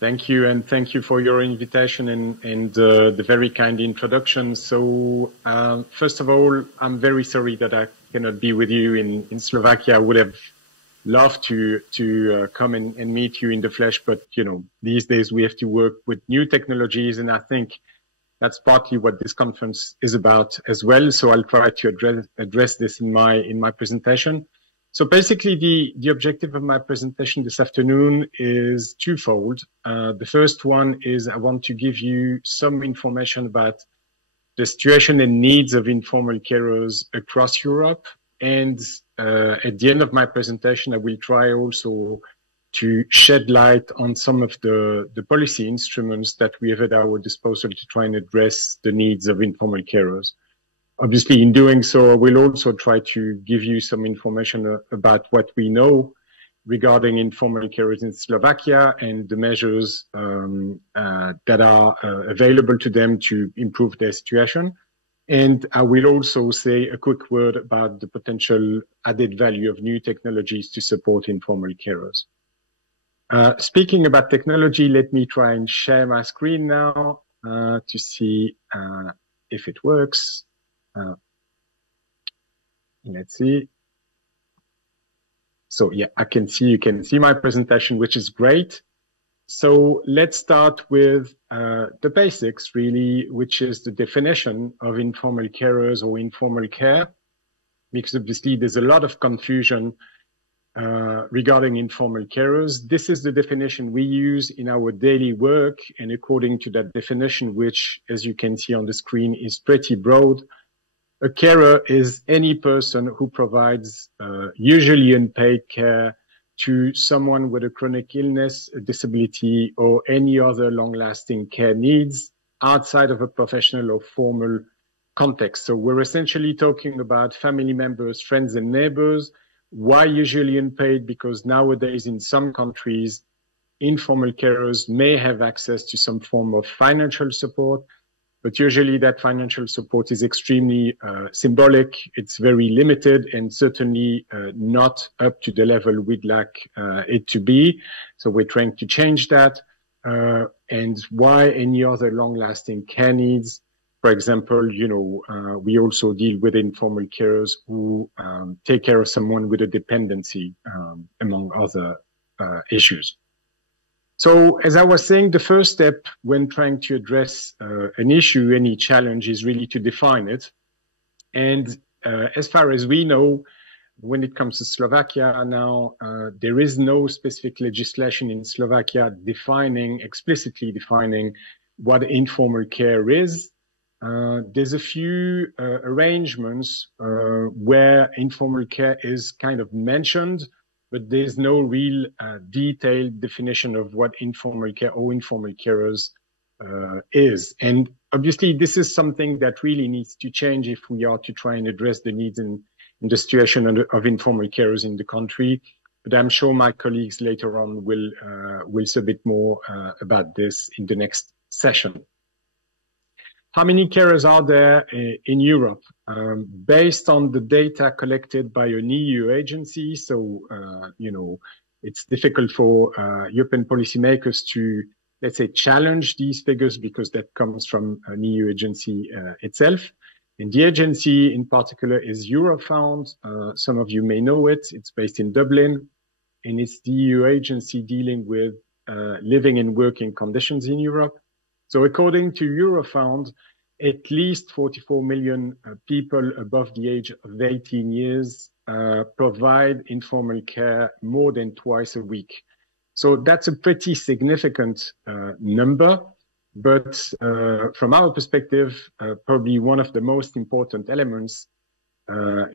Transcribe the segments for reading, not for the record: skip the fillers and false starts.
Thank you, and thank you for your invitation and the very kind introduction. So, first of all, I'm very sorry that I cannot be with you in Slovakia. I would have loved to come and meet you in the flesh, but you know, these days we have to work with new technologies, and I think that's partly what this conference is about as well. So I'll try to address this in my presentation. So basically, the objective of my presentation this afternoon is twofold. The first one is I want to give you some information about the situation and needs of informal carers across Europe. And at the end of my presentation, I will try also to shed light on some of the policy instruments that we have at our disposal to try and address the needs of informal carers. Obviously, in doing so, I will also try to give you some information about what we know regarding informal carers in Slovakia and the measures that are available to them to improve their situation. And I will also say a quick word about the potential added value of new technologies to support informal carers. Speaking about technology, let me try and share my screen now to see if it works. Let's see. So yeah, you can see my presentation, which is great. So let's start with the basics, really, which is the definition of informal carers or informal care, because obviously there's a lot of confusion regarding informal carers. This is the definition we use in our daily work, and according to that definition, which, as you can see on the screen, is pretty broad, a carer is any person who provides usually unpaid care to someone with a chronic illness, a disability, or any other long-lasting care needs outside of a professional or formal context. So we're essentially talking about family members, friends, and neighbors. Why usually unpaid? Because nowadays in some countries, informal carers may have access to some form of financial support, but usually that financial support is extremely symbolic. It's very limited and certainly not up to the level we'd like it to be. So we're trying to change that. And why any other long-lasting care needs? For example, you know, we also deal with informal carers who take care of someone with a dependency, among other issues. So as I was saying, the first step when trying to address an issue, any challenge, is really to define it. And as far as we know, when it comes to Slovakia now, there is no specific legislation in Slovakia explicitly defining what informal care is. There's a few arrangements where informal care is kind of mentioned, but there's no real detailed definition of what informal care or informal carers is. And obviously, this is something that really needs to change if we are to try and address the needs in the situation of informal carers in the country. But I'm sure my colleagues later on will say a bit more about this in the next session. How many carers are there in Europe? Based on the data collected by an EU agency, so, you know, it's difficult for European policymakers to, let's say, challenge these figures because that comes from an EU agency itself. And the agency in particular is Eurofound. Some of you may know it. It's based in Dublin, and it's the EU agency dealing with living and working conditions in Europe. So according to Eurofound, at least 44 million people above the age of 18 years provide informal care more than twice a week. So that's a pretty significant number. But from our perspective, probably one of the most important elements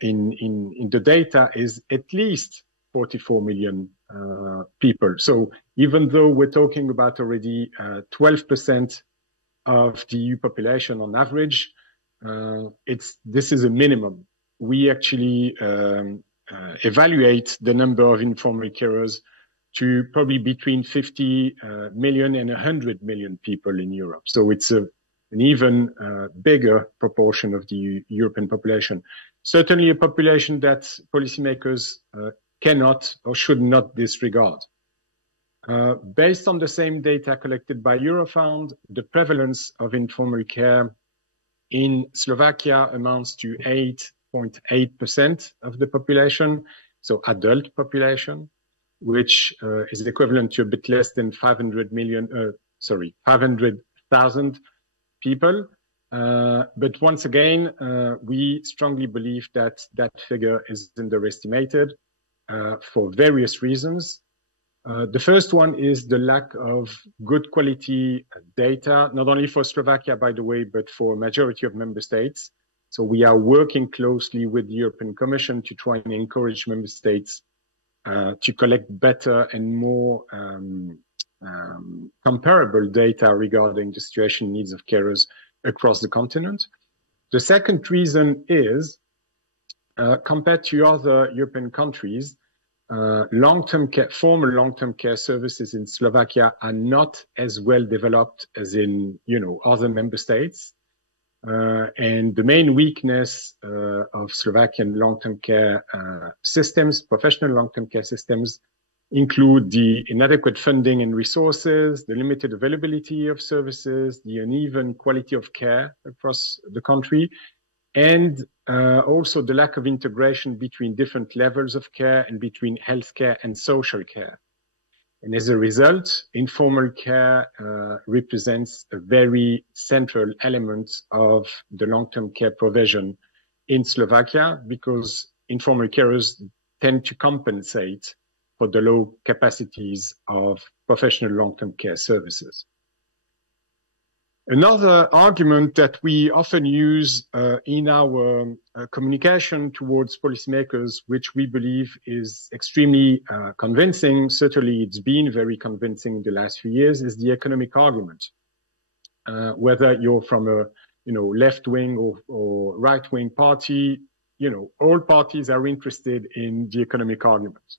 in the data is at least 44 million people. So even though we're talking about already 12% of the EU population on average, this is a minimum. We actually evaluate the number of informal carers to probably between 50 million and 100 million people in Europe. So it's an even bigger proportion of the European population. Certainly a population that policymakers cannot or should not disregard. Based on the same data collected by Eurofound, the prevalence of informal care in Slovakia amounts to 8.8% of the population, so adult population, which is equivalent to a bit less than 500,000 people. But once again, we strongly believe that that figure is underestimated for various reasons. The first one is the lack of good quality data, not only for Slovakia, by the way, but for a majority of member states. So we are working closely with the European Commission to try and encourage member states to collect better and more comparable data regarding the situation needs of carers across the continent. The second reason is, compared to other European countries, formal long-term care services in Slovakia are not as well developed as in, other member states. And the main weakness of Slovakian long-term care systems, professional long-term care systems, include the inadequate funding and resources, the limited availability of services, the uneven quality of care across the country, and also the lack of integration between different levels of care and between healthcare and social care. And as a result, informal care represents a very central element of the long-term care provision in Slovakia, because informal carers tend to compensate for the low capacities of professional long-term care services. Another argument that we often use in our communication towards policymakers, which we believe is extremely convincing, certainly it's been very convincing in the last few years, is the economic argument. Whether you're from a left-wing or right-wing party, all parties are interested in the economic argument.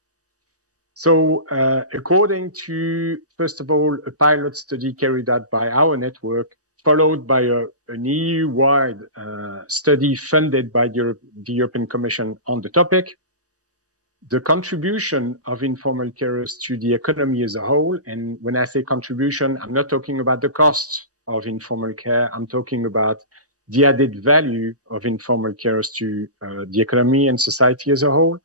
So according to, first of all, a pilot study carried out by our network, followed by an EU-wide study funded by the European Commission on the topic, the contribution of informal carers to the economy as a whole, and when I say contribution, I'm not talking about the cost of informal care, I'm talking about the added value of informal carers to the economy and society as a whole.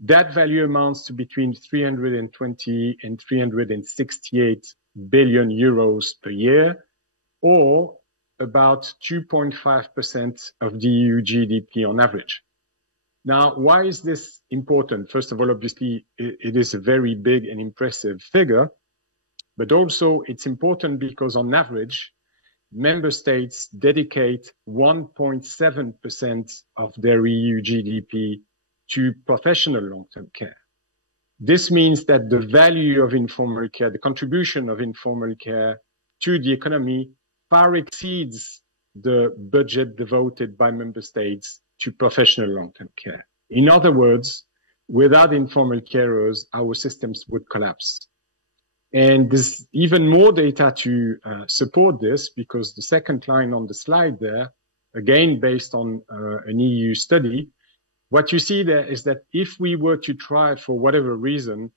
That value amounts to between 320 and 368 billion euros per year, or about 2.5% of the EU GDP on average. Now, why is this important? First of all, obviously, it is a very big and impressive figure, but also it's important because on average, member states dedicate 1.7% of their EU GDP to professional long-term care. This means that the value of informal care, the contribution of informal care to the economy far exceeds the budget devoted by member states to professional long-term care. In other words, without informal carers, our systems would collapse. And there's even more data to support this, because the second line on the slide there, again, based on an EU study, what you see there is that if we were to try, for whatever reason,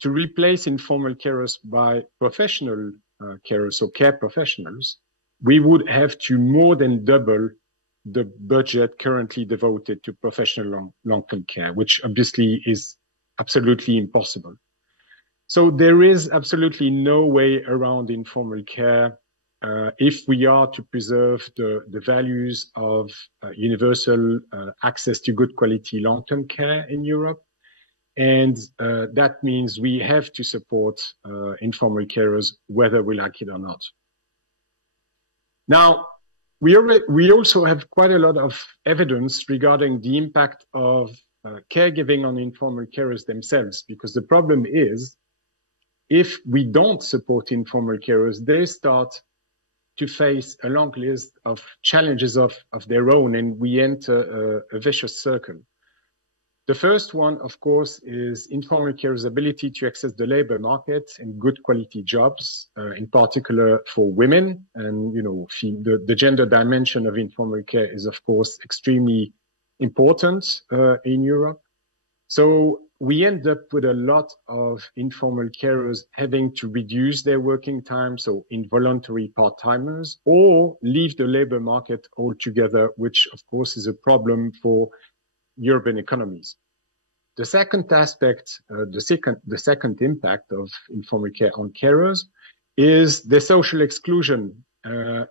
to replace informal carers by professional carers or care professionals, we would have to more than double the budget currently devoted to professional long-term care, which obviously is absolutely impossible. So there is absolutely no way around informal care if we are to preserve the values of universal access to good quality long-term care in Europe. And that means we have to support informal carers, whether we like it or not. Now, we also have quite a lot of evidence regarding the impact of caregiving on informal carers themselves, because the problem is, if we don't support informal carers, they start to face a long list of challenges of their own, and we enter a vicious circle. The first one, of course, is informal carers' ability to access the labor market and good quality jobs, in particular for women. And, the gender dimension of informal care is, of course, extremely important in Europe. So we end up with a lot of informal carers having to reduce their working time, so involuntary part-timers, or leave the labor market altogether, which of course is a problem for urban economies. The second aspect, the second impact of informal care on carers is the social exclusion.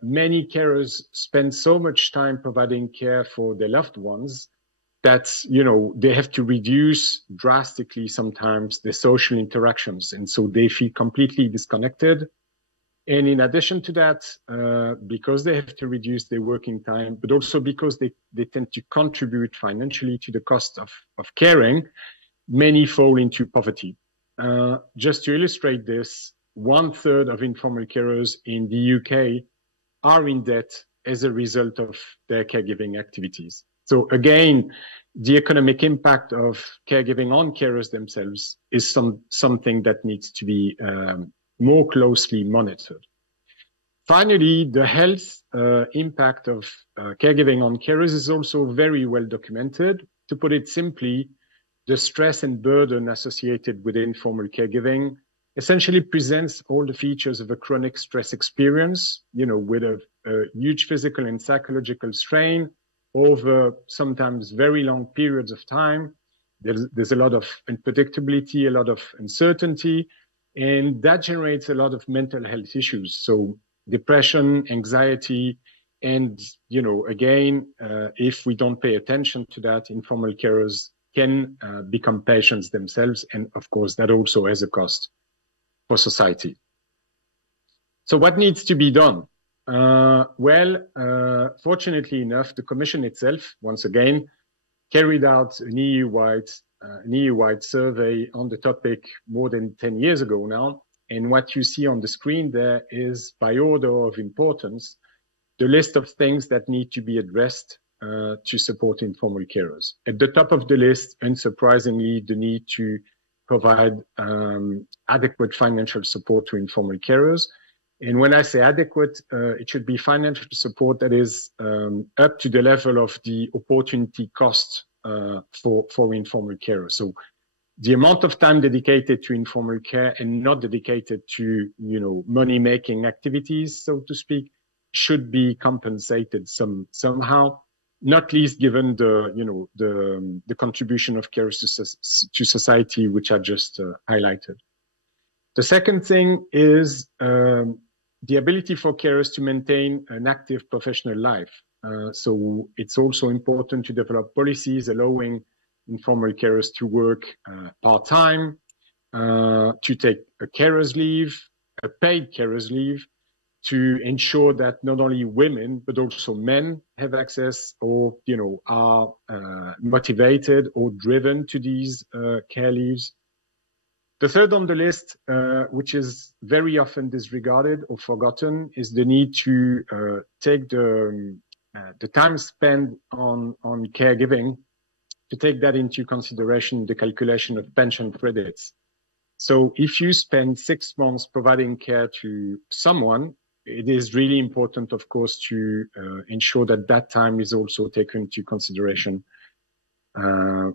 Many carers spend so much time providing care for their loved ones that, you know, they have to reduce drastically sometimes their social interactions. And so they feel completely disconnected. And in addition to that, because they have to reduce their working time, but also because they tend to contribute financially to the cost of caring, many fall into poverty. Just to illustrate this, 1/3 of informal carers in the UK are in debt as a result of their caregiving activities. So again, the economic impact of caregiving on carers themselves is something that needs to be more closely monitored. Finally, the health impact of caregiving on carers is also very well documented. To put it simply, the stress and burden associated with informal caregiving essentially presents all the features of a chronic stress experience, you know, with a huge physical and psychological strain over sometimes very long periods of time. There's a lot of unpredictability, a lot of uncertainty, and that generates a lot of mental health issues. So depression, anxiety, and, you know, again, if we don't pay attention to that, informal carers can become patients themselves. And of course, that also has a cost for society. So what needs to be done? Fortunately enough, the Commission itself, once again, carried out an EU-wide survey on the topic more than 10 years ago now. And what you see on the screen there is, by order of importance, the list of things that need to be addressed to support informal carers. At the top of the list, unsurprisingly, the need to provide adequate financial support to informal carers. And when I say adequate, it should be financial support that is up to the level of the opportunity cost for informal carers. So the amount of time dedicated to informal care and not dedicated to, you know, money-making activities, so to speak, should be compensated somehow. Not least given the, you know, the contribution of carers to society, which I just highlighted. The second thing is the ability for carers to maintain an active professional life. So it's also important to develop policies allowing informal carers to work part-time, to take a carer's leave, a paid carer's leave, to ensure that not only women, but also men have access or, you know, are motivated or driven to these care leaves. The third on the list, which is very often disregarded or forgotten, is the need to take the time spent on caregiving, to take that into consideration, the calculation of pension credits. So if you spend 6 months providing care to someone, it is really important, of course, to ensure that that time is also taken into consideration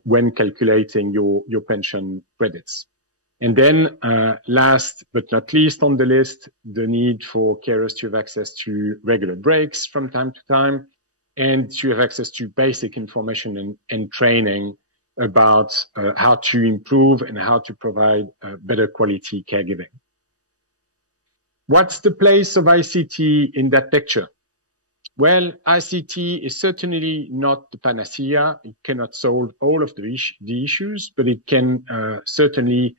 when calculating your pension credits. And then last but not least on the list, the need for carers to have access to regular breaks from time to time and to have access to basic information and training about how to improve and how to provide better quality caregiving. What's the place of ICT in that picture? Well, ICT is certainly not the panacea. It cannot solve all of the issues, but it can certainly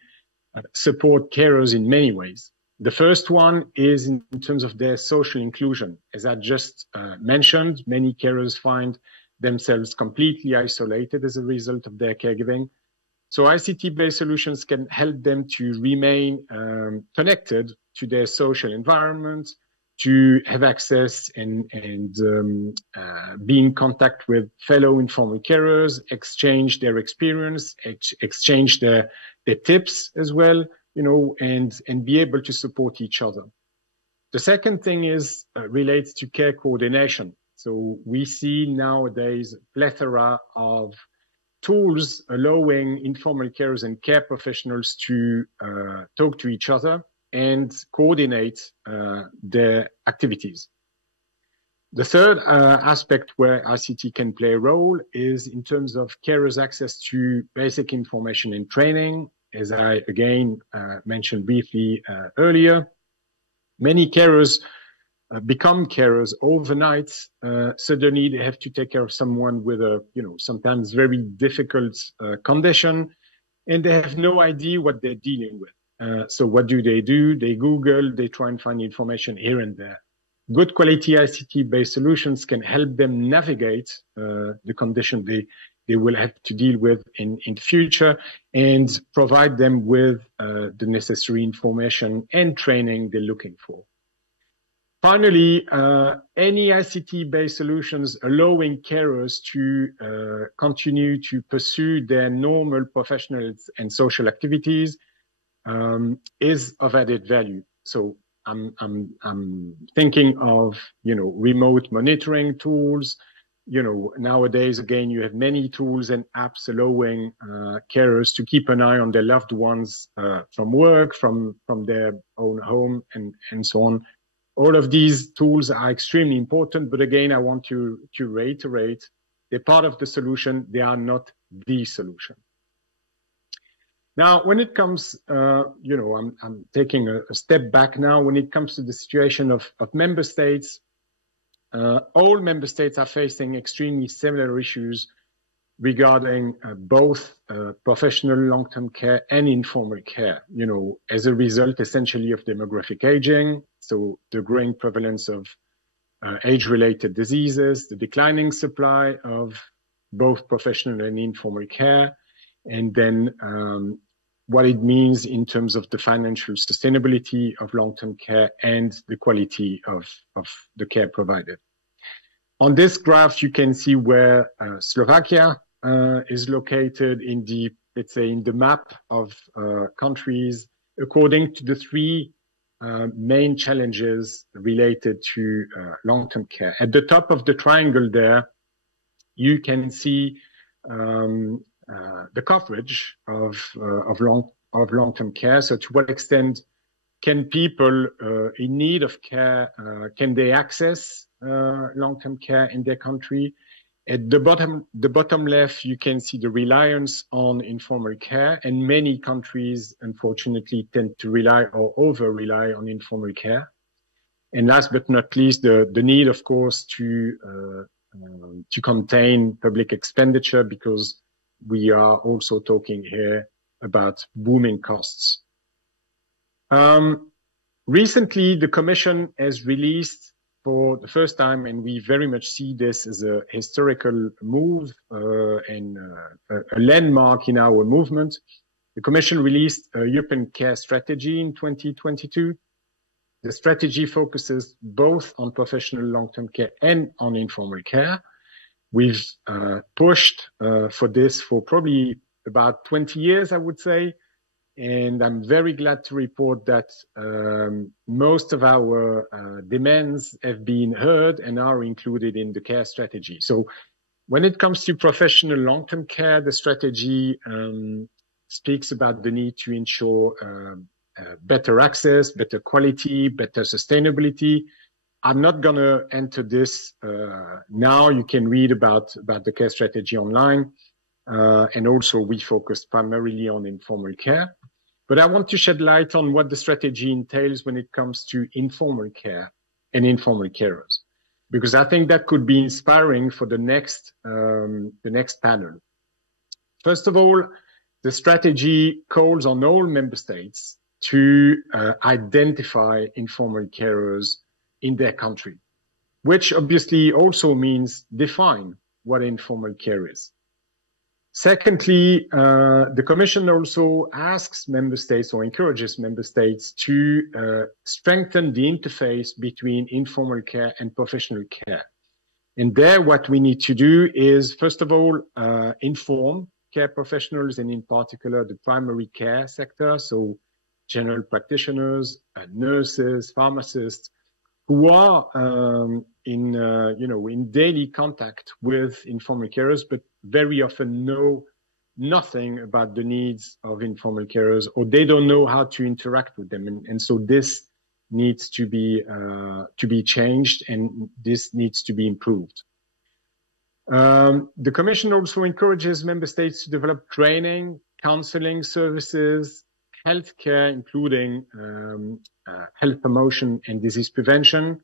support carers in many ways. The first one is in terms of their social inclusion. As I just mentioned, many carers find themselves completely isolated as a result of their caregiving. So ICT-based solutions can help them to remain connected to their social environment, to have access and be in contact with fellow informal carers, exchange their experience, exchange their tips as well, you know, and be able to support each other. The second thing is relates to care coordination. So we see nowadays a plethora of tools allowing informal carers and care professionals to talk to each other and coordinate their activities. The third aspect where ICT can play a role is in terms of carers' access to basic information and training. As I again mentioned briefly earlier, many carers become carers overnight. Suddenly they have to take care of someone with a, sometimes very difficult condition, and they have no idea what they're dealing with. So what do? They Google, they try and find information here and there. Good quality ICT-based solutions can help them navigate the condition they will have to deal with in future and provide them with the necessary information and training they're looking for. Finally, any ICT-based solutions allowing carers to continue to pursue their normal professional and social activities is of added value. So I'm thinking of, remote monitoring tools. Nowadays, again, you have many tools and apps allowing carers to keep an eye on their loved ones from work, from their own home, and so on. All of these tools are extremely important, but again, I want to reiterate, they're part of the solution, they are not the solution. Now, when it comes, I'm taking a step back now. When it comes to the situation of member states, all member states are facing extremely similar issues regarding both professional long-term care and informal care, as a result essentially of demographic aging, so the growing prevalence of age-related diseases, the declining supply of both professional and informal care, and then what it means in terms of the financial sustainability of long-term care and the quality of the care provided. On this graph, you can see where Slovakia is located in the, let's say, in the map of countries according to the three main challenges related to long-term care. At the top of the triangle there, you can see the coverage of long-term care. So to what extent can people in need of care, can they access long-term care in their country? At the bottom left, you can see the reliance on informal care, and many countries, unfortunately, tend to rely or over-rely on informal care. And last but not least, the need, of course, to contain public expenditure, because we are also talking here about booming costs. Recently, the Commission has released for the first time, and we very much see this as a historical move and a landmark in our movement. The Commission released a European Care Strategy in 2022. The strategy focuses both on professional long-term care and on informal care. We've pushed for this for probably about 20 years, I would say. And I'm very glad to report that most of our demands have been heard and are included in the care strategy. So when it comes to professional long-term care, the strategy speaks about the need to ensure better access, better quality, better sustainability. I'm not going to enter this now. You can read about the care strategy online. And also we focus primarily on informal care. But I want to shed light on what the strategy entails when it comes to informal care and informal carers, because I think that could be inspiring for the next panel. First of all, the strategy calls on all member states to identify informal carers in their country, which obviously also means define what informal care is. Secondly, the Commission also asks member states or encourages member states to strengthen the interface between informal care and professional care. And there, what we need to do is, first of all, inform care professionals, and in particular, the primary care sector, so general practitioners, nurses, pharmacists, who are in daily contact with informal carers, but very often know nothing about the needs of informal carers, or they don't know how to interact with them. And so this needs to be changed, and this needs to be improved. The Commission also encourages member states to develop training, counseling services, healthcare, including health promotion and disease prevention,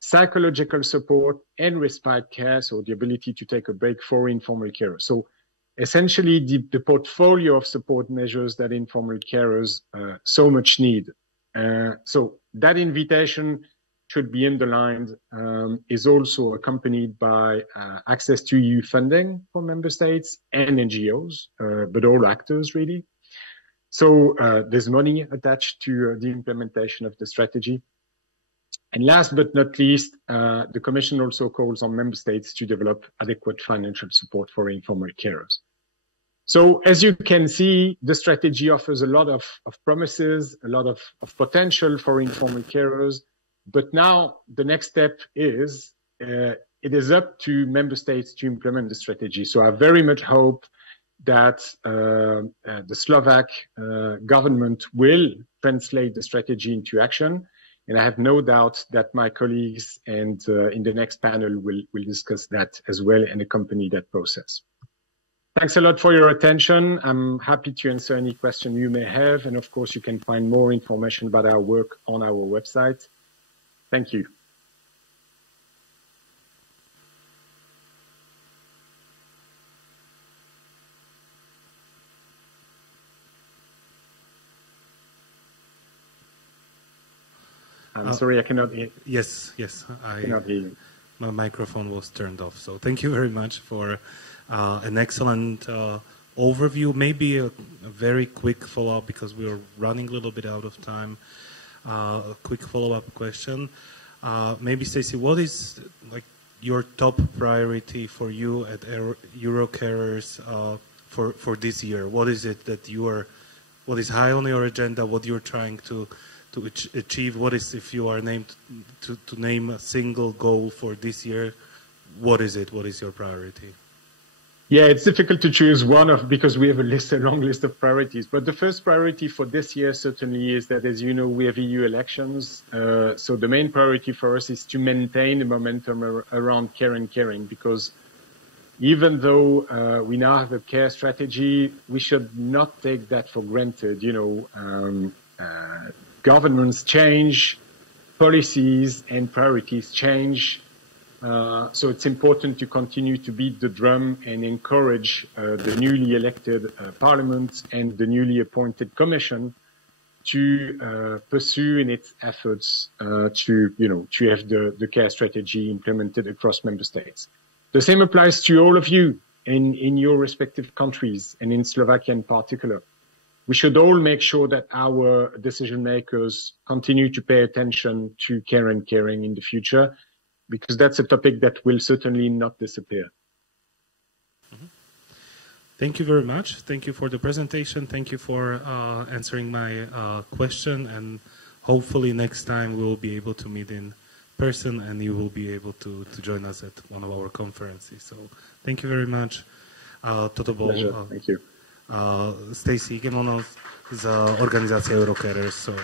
psychological support, and respite care, so the ability to take a break for informal carers. So essentially, the portfolio of support measures that informal carers so much need. So that invitation should be underlined, is also accompanied by access to EU funding for member states and NGOs, but all actors really. So there's money attached to the implementation of the strategy. And last but not least, the Commission also calls on member states to develop adequate financial support for informal carers. So as you can see, the strategy offers a lot of promises, a lot of potential for informal carers. But now the next step is, it is up to member states to implement the strategy. So I very much hope that the Slovak government will translate the strategy into action. And I have no doubt that my colleagues and in the next panel will discuss that as well and accompany that process. Thanks a lot for your attention. I'm happy to answer any question you may have. And of course, you can find more information about our work on our website. Thank you. I'm sorry, I cannot hear. Yes, I cannot hear you. My microphone was turned off. So thank you very much for an excellent overview. Maybe a very quick follow-up, because we are running a little bit out of time. A quick follow-up question. Maybe Stecy, what is like your top priority for you at EUROCARERS for this year? What is it that what is high on your agenda? What you're trying to achieve? What is, if you are named to name a single goal for this year, what is it? What is your priority? Yeah, it's difficult to choose one because we have a long list of priorities. But the first priority for this year certainly is that, as you know, we have EU elections. So the main priority for us is to maintain the momentum around care and caring, because even though we now have a care strategy, we should not take that for granted. You know, governments change, policies and priorities change. So it's important to continue to beat the drum and encourage the newly elected Parliament and the newly appointed Commission to pursue in its efforts to have the care strategy implemented across member states. The same applies to all of you in your respective countries, and in Slovakia in particular. We should all make sure that our decision makers continue to pay attention to care and caring in the future, because that's a topic that will certainly not disappear. Mm-hmm. Thank you very much. Thank you for the presentation. Thank you for answering my question. And hopefully next time we will be able to meet in person and you will be able to join us at one of our conferences. So thank you very much. Thank you. Stecy Yghemonos z organizácie EUROCARERS. So